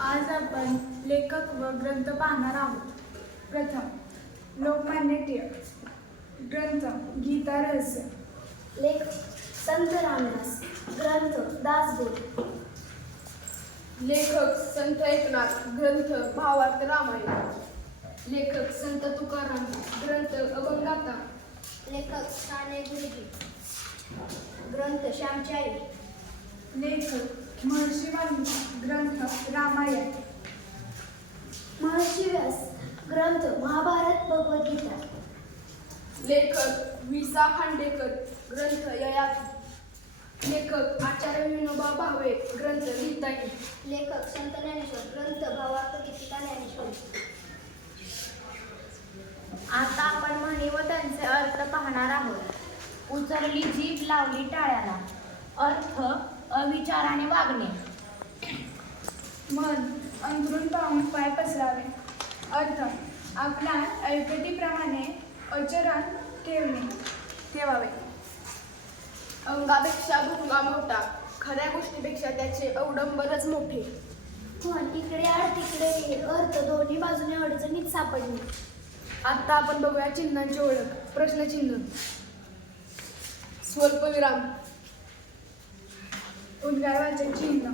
आज आपण लेखक व ग्रंथ पाहणार आहोत. प्रथम लोकमान्य टिळक. ग्रंथ गीता रहस्य. लेख संत रामदास. ग्रंथ दासबोध. लेखक संत एकनाथ. ग्रंथ भावार्थ रामायण. लेखक संत तुकाराम. ग्रंथ अभंगाता लेखक साने गुरुजी. ग्रंथ श्यामची आई लेखक महर्षी वाल्मिकी ग्रंथ रामायण. महर्षी व्यास ग्रंथ महाभारत भगवद्गीता. लेखक विसा खांडेकर ग्रंथ ययाती. लेखक आचार्य विनोबा भावे ग्रंथ गीताई लेखक संत ज्ञानेश्वर ग्रंथ भावार्थ गीतिका ज्ञानेश्वरी आता आपण म्हणी व त्यांचे अर्थ पाहणार आहोत. उचलली जीभ लावली टाळ्याला. अर्थ अविचाराने वागणे. मन अंतरून पाहून पाय पसरावे. अर्थ आपल्या ऐकतीप्रमाणे आचरण ठेवणे ठेवावे. अंगापेक्षा भुंगा मोठा खऱ्या गोष्टीपेक्षा त्याचे अवडंबरच मोठे. पण इकडे आड तिकडे अर्थ दोन्ही बाजूने अडचणीत सापडणे आता आपण बघूया चिन्हांची ओळख प्रश्नचिन्ह. स्वल्पविराम. उद्गारवाचक चिन्ह.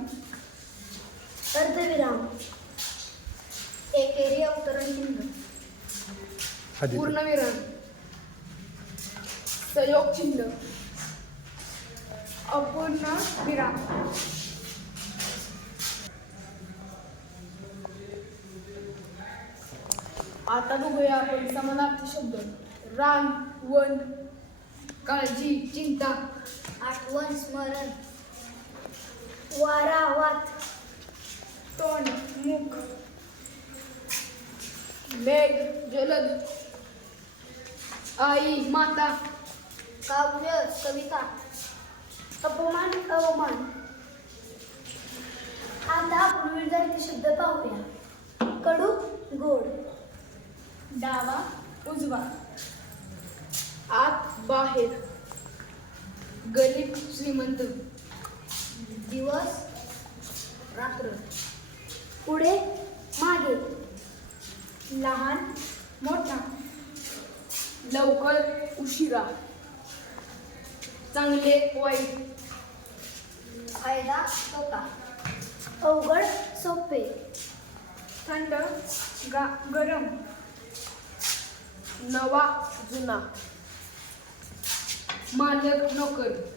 अर्धविराम एकेरी अवतरण चिन्ह. पूर्णविराम. संयोग चिन्ह. अपूर्ण विराम आता बघूया आपण समानार्थी शब्द. रान वन काळजी चिंता. आठवण स्मरण. वारा वात तोंड मुख. बेग जलद. आई माता. काव्य कविता. अपमान अवमान. आता आपण विद्यार्थी शब्द पाहूया. कडू गोड. डावा उजवा. आत बाहेर. गरीब श्रीमंत. दिवस रात्र. पुढे मागे. लहान मोठा. लवकर उशिरा. चांगले वाईट. फायदा तोटा. अवघड सोपे. थंड गा गरम. नवा जुना. मालक नोकर.